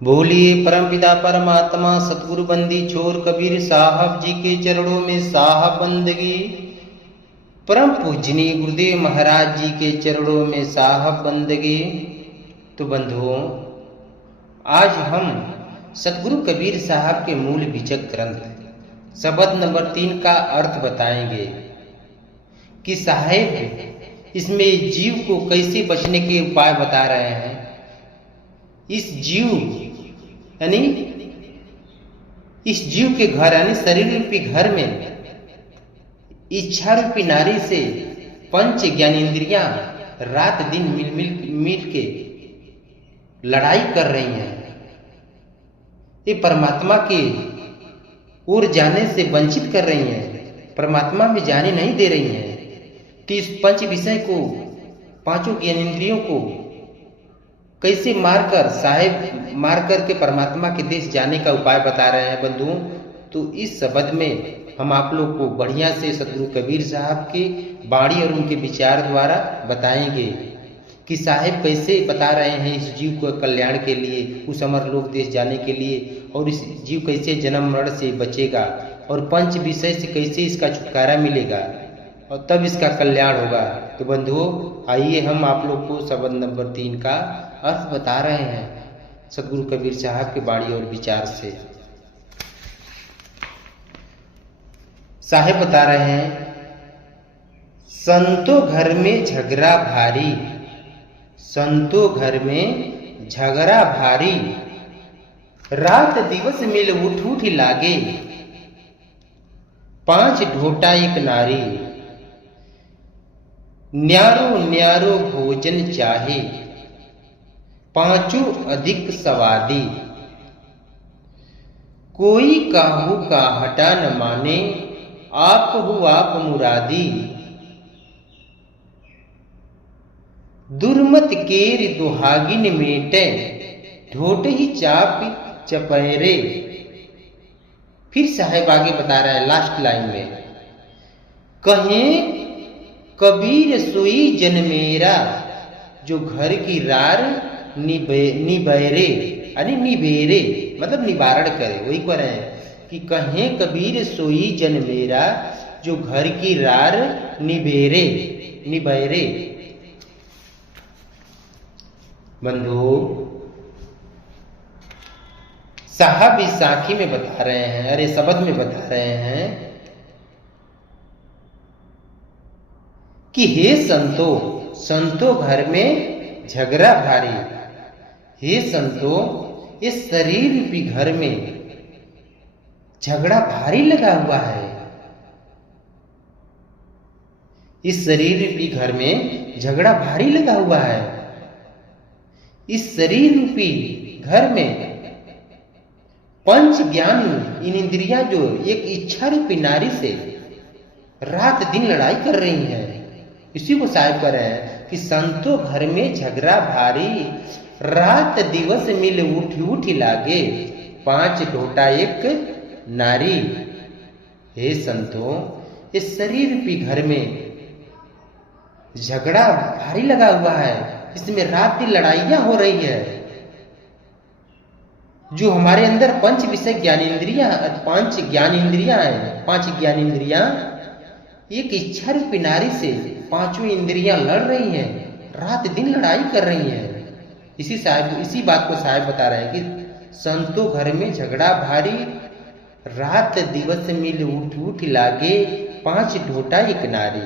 बोलिए परमपिता परमात्मा सतगुरु बंदी छोर कबीर साहब जी के चरणों में साहब बंदगी। परम पूजनीय गुरुदेव महाराज जी के चरणों में साहब बंदगी। तो बंधुओं, आज हम सतगुरु कबीर साहब के मूल विचक ग्रंथ शब्द नंबर 3 का अर्थ बताएंगे कि साहेब इसमें जीव को कैसे बचने के उपाय बता रहे हैं। इस जीव यानी इस जीव के घर यानी शरीर रूपी घर में इच्छा रूपी नारी से पंच ज्ञानेंद्रियां रात दिन मिल के लड़ाई कर रही हैं। ये परमात्मा के ओर जाने से वंचित कर रही हैं, परमात्मा में जाने नहीं दे रही हैं। तो इस पंच विषय को, पांचों ज्ञानेंद्रियों को कैसे मारकर साहेब मार करके परमात्मा के देश जाने का उपाय बता रहे हैं बंधुओं। तो इस शब्द में हम आप लोग को बढ़िया से सतगुरु कबीर साहब के वाणी और उनके विचार द्वारा बताएंगे कि साहेब कैसे बता रहे हैं इस जीव को कल्याण के लिए, उस अमर लोक देश जाने के लिए, और इस जीव कैसे जन्म मरण से बचेगा और पंच विषय से कैसे इसका छुटकारा मिलेगा और तब इसका कल्याण होगा। तो बंधुओं, आइए हम आप लोग को शब्द नंबर 3 का अर्थ बता रहे हैं सतगुरु कबीर साहब के वाणी और विचार से। साहेब बता रहे हैं, संतो घर में झगड़ा भारी, संतो घर में झगड़ा भारी, रात दिवस मिल उठ उठ लागे, 5 ढोटा एक नारी, न्यारो न्यारो भोजन चाहे, 5 अधिक सवादी, कोई काहू का हटा न माने, आप हु आप मुरादी, दुर्मत केर दुहागिन मेटे, ढोट ही चाप चपैरे। फिर साहेब आगे बता रहा है लास्ट लाइन में, कहें कबीर सोई जन मेरा, जो घर की रार निबेरे यानी निबेरे मतलब निवारण करे। वही कह रहे हैं कि कहें कबीर सोई जन मेरा, जो घर की रार निबेरे। बंधु, साहब इस साखी में बता रहे हैं, अरे शब्द में बता रहे हैं कि हे संतो घर में झगड़ा भारी। हे संतो, इस शरीर रूपी घर में झगड़ा भारी लगा हुआ है। इस शरीर रूपी घर में झगड़ा भारी लगा हुआ है। इस शरीर रूपी घर में पंच ज्ञान इंद्रियां जो एक इच्छा रूपी नारी से रात दिन लड़ाई कर रही हैं, इसी को साहिब कह रहे हैं कि संतो घर में झगड़ा भारी, रात दिवस मिल उठ लागे, 5 ढोटा एक नारी। हे संतो, इस शरीर रूपी घर में झगड़ा भारी लगा हुआ है, इसमें रात दिन लड़ाइयां हो रही है। जो हमारे अंदर पंच विषय ज्ञानेंद्रियां, 5 ज्ञानेंद्रियां हैं, 5 ज्ञानेंद्रियां एक इच्छा रूपी नारी से 5 इंद्रियां लड़ रही हैं, रात दिन लड़ाई कर रही हैं। इसी बात को साहब बता रहे हैं कि संतो घर में झगड़ा भारी, रात दिवस मिल उठ लागे, 5 ढोटा एक नारी।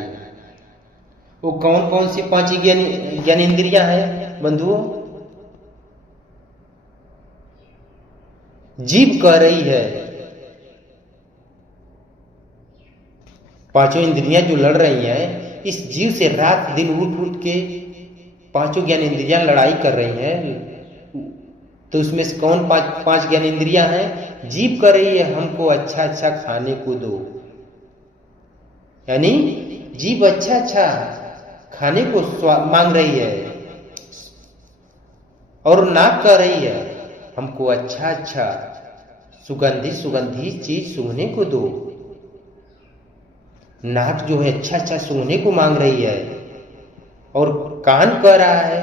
वो कौन कौन सी 5 ज्ञानेंद्रियां हैं बंधुओं? जीभ कह रही है, 5 इंद्रियां जो लड़ रही हैं, इस जीव से रात दिन उठ के 5 ज्ञानेंद्रियां लड़ाई कर रही हैं। तो उसमें से कौन 5 ज्ञानेंद्रियां हैं? जीभ कर रही है, हमको अच्छा अच्छा खाने को दो, यानी जीभ अच्छा अच्छा खाने को मांग रही है, और नाक कह रही है, हमको अच्छा अच्छा सुगंधी चीज सूंघने को दो। नाक जो है अच्छा अच्छा सूंघने को मांग रही है, और कान कह रहा है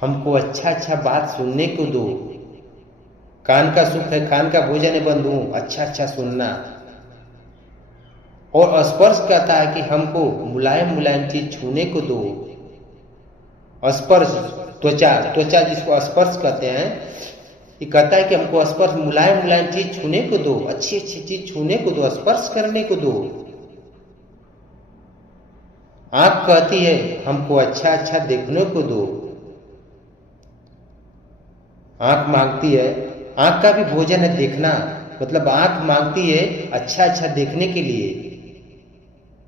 हमको अच्छा अच्छा बात सुनने को दो। कान का सुख है, कान का भोजन है बंधु, अच्छा अच्छा सुनना। और स्पर्श कहता है कि हमको मुलायम मुलायम चीज छूने को दो। स्पर्श, त्वचा, त्वचा जिसको स्पर्श कहते हैं, ये कहता है कि हमको स्पर्श, मुलायम मुलायम चीज छूने को दो, अच्छी अच्छी चीज छूने को दो, स्पर्श करने को दो। आंख कहती है हमको अच्छा अच्छा देखने को दो। आंख मांगती है, आंख का भी भोजन है देखना, मतलब आंख मांगती है अच्छा अच्छा देखने के लिए,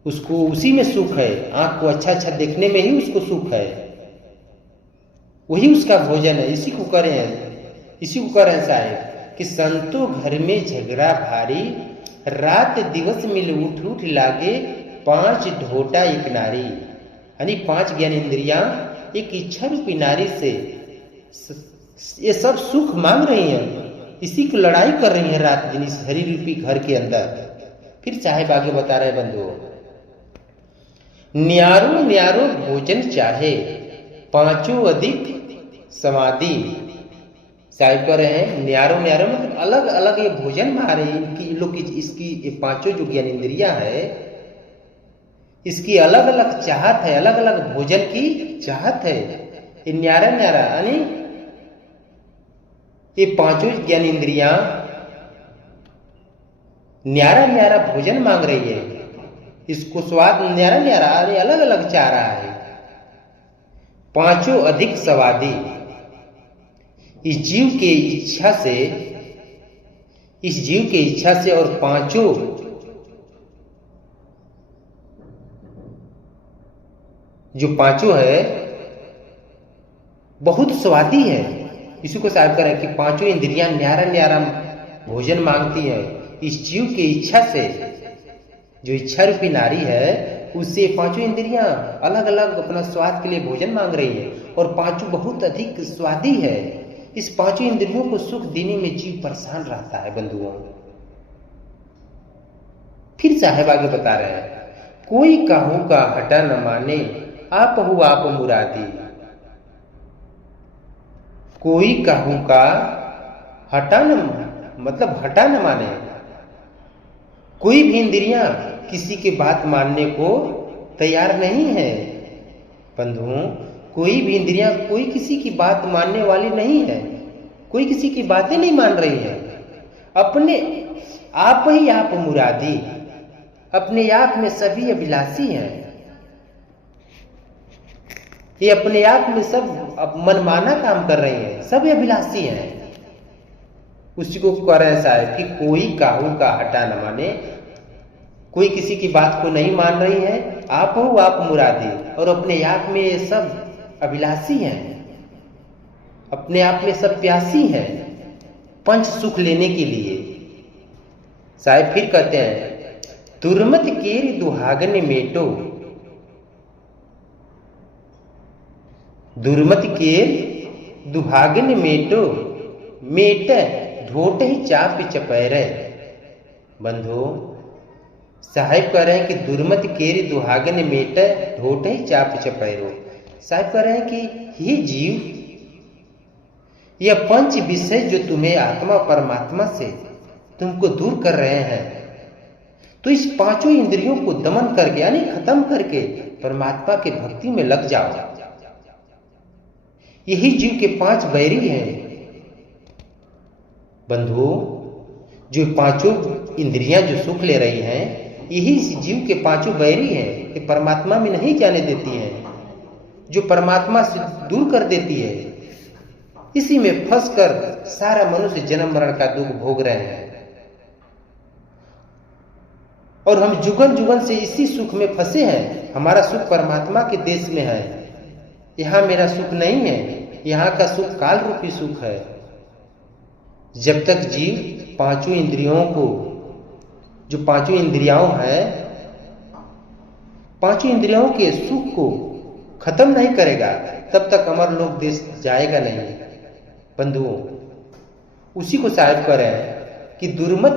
उसको उसी में सुख है, आंख को अच्छा अच्छा देखने में ही उसको सुख है, वही उसका भोजन है। इसी को करें साहेब कि संतो घर में झगड़ा भारी, रात दिवस मिल उठ उठ लागे, 5 ढोटा एक नारी। यानी 5 ज्ञानेंद्रियां एक इच्छा रूपी नारी से ये सब सुख मांग रही हैं, इसी को लड़ाई कर रही हैं रात दिन इस शरीर रूपी घर के अंदर। फिर साहेब आगे बता रहे बंधुओं, न्यारो न्यारो भोजन चाहे, 5 अधिक समाधि। साहिब कह रहे हैं न्यारो न्यारो मतलब अलग अलग ये भोजन मांग रही है, इनकी लोग की, इसकी ये 5 जो ज्ञानेंद्रियां है, इसकी अलग अलग चाहत है, अलग अलग भोजन की चाहत है। ये न्यारा न्यारा यानी ये 5 ज्ञानेंद्रियां न्यारा न्यारा भोजन मांग रही है, इसको स्वाद न्यारा न्यारा अलग अलग चाह रहा है। 5 अधिक स्वादी, इस जीव के इच्छा से, और 5 जो 5 है बहुत स्वादी है। इसी को साहब करें कि 5 इंद्रियां न्यारा न्यारा भोजन मांगती है इस जीव के इच्छा से। जो इच्छा रूपी नारी है उससे 5 इंद्रियां अलग अलग अपना स्वाद के लिए भोजन मांग रही है, और 5 बहुत अधिक स्वादी है। इस 5 इंद्रियों को सुख देने में जीव परेशान रहता है बंधुओं। फिर साहेब आगे बता रहे हैं, कोई काहू का हटा न माने, आप हो आप मुरादी। कोई काहू का हटा न मतलब हटा न माने, कोई भी इंद्रियां किसी की बात मानने को तैयार नहीं है बंधुओं। कोई भी इंद्रियां कोई किसी की बात मानने वाली नहीं है, कोई किसी की बातें नहीं मान रही है। अपने आप ही आप मुरादी, अपने आप में सभी अभिलाषी हैं। ये अपने आप में सब मनमाना काम कर रही हैं, सब अभिलाषी हैं। उसी को कह रहे हैं साहब कि कोई काहू का हटा न माने, कोई किसी की बात को नहीं मान रही है, आप हो आप मुरादी, और अपने आप में ये सब अभिलाषी हैं, अपने आप में सब प्यासी हैं पंच सुख लेने के लिए। साहब फिर कहते हैं, दुर्मत केर दुहागन मेटो, दुर्मत केर दुहागन मेटो, मेट ढोट ही चाप चपैरे। बंधु साहिब कह रहे हैं कि दुर्मत केरी दुहागन मेट ढोट ही चाप चपैरो। साहिब कह रहे हैं कि हे जीव, यह 5 विषय जो तुम्हें आत्मा परमात्मा से तुमको दूर कर रहे हैं, तो इस 5 इंद्रियों को दमन करके यानी खत्म करके परमात्मा के भक्ति में लग जाओ। यही जीव के 5 बैरी हैं बंधु। जो 5 इंद्रियां जो सुख ले रही हैं, यही इस जीव के 5 बैरी हैं कि परमात्मा में नहीं जाने देती हैं, जो परमात्मा से दूर कर देती है। इसी में फंसकर सारा मनुष्य जन्म मरण का दुख भोग रहे हैं, और हम जुगन जुगन से इसी सुख में फंसे हैं। हमारा सुख परमात्मा के देश में है, यहां मेरा सुख नहीं है, यहां का सुख काल रूपी सुख है। जब तक जीव 5 इंद्रियों को, जो 5 इंद्रियां हैं, 5 इंद्रियों के सुख को खत्म नहीं करेगा, तब तक अमर लोक देश जाएगा नहीं बंधुओं। उसी को साहिब कह रहे हैं कि दुर्मत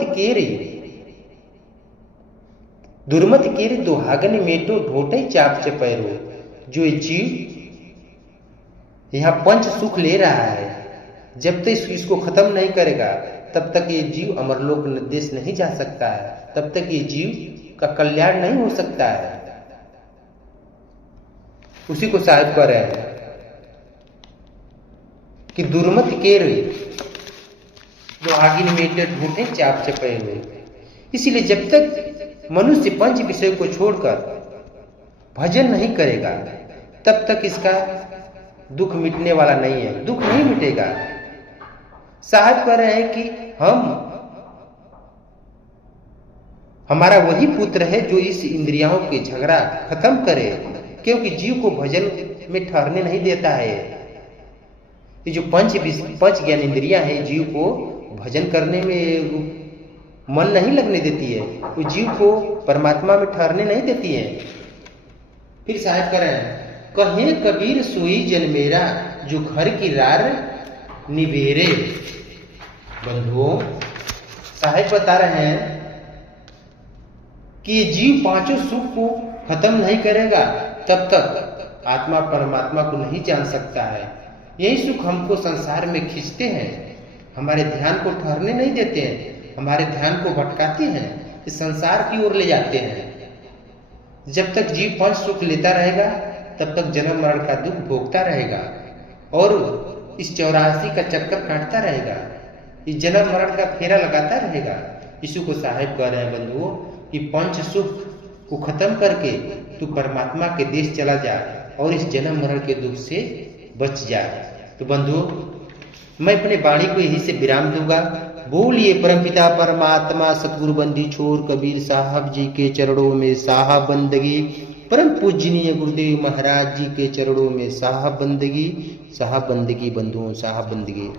केरी दुहागन मेटो ढोटे चाप चपैरो। जो जीव यहां पंच सुख ले रहा है, जब तक इसको खत्म नहीं करेगा तब तक ये जीव अमरलोक देश नहीं जा सकता है, तब तक ये जीव का कल्याण नहीं हो सकता है। उसी को साहब कह रहे हैं कि दुर्मत केर जो आगिन में ढूंढे चाप चपे हुए। इसीलिए जब तक मनुष्य पंच विषय को छोड़कर भजन नहीं करेगा तब तक इसका दुख मिटने वाला नहीं है, दुख नहीं मिटेगा। साहब कह रहे हैं कि हमारा वही पुत्र है जो इस इंद्रियों के झगड़ा खत्म करे, क्योंकि जीव को भजन में ठहरने नहीं देता है। ये जो पंच ज्ञान इंद्रियां हैं जीव को भजन करने में मन नहीं लगने देती है, वो जीव को परमात्मा में ठहरने नहीं देती है। फिर साहब कह रहे हैं, कहे कबीर सोई जन मेरा जो घर की रार निबेरे। बंधुओं, साहब बता रहे हैं कि ये जीव पांचों सुख को खत्म नहीं करेगा तब तक आत्मा परमात्मा को नहीं जान सकता है। यही सुख हमको संसार में खींचते हैं, हमारे ध्यान को ठहरने नहीं देते हैं, हमारे ध्यान को भटकाते हैं, इस संसार की ओर ले जाते हैं। जब तक जीव पंच सुख लेता रहेगा तब तक जन्म मरण का दुख भोगता रहेगा और इस 84 का चक्कर काटता रहेगा, इस जन्म मरण का फेरा लगाता रहेगा। इसी को साहेब कह रहे हैं बंधुओं कि पंच सुख को खत्म करके तू परमात्मा के देश चला जा और इस जन्म मरण के दुख से बच जा। तो बंधुओं, मैं अपने वाणी को यही से विराम दूंगा। बोलिए परमपिता परमात्मा सतगुरु बंदी छोर कबीर साहब जी के चरणों में साहब बंदगी। परम पूजनीय गुरुदेव महाराज जी के चरणों में साहब बंदगी, साहब बंदगी। बंधुओं, साहब बंदगी।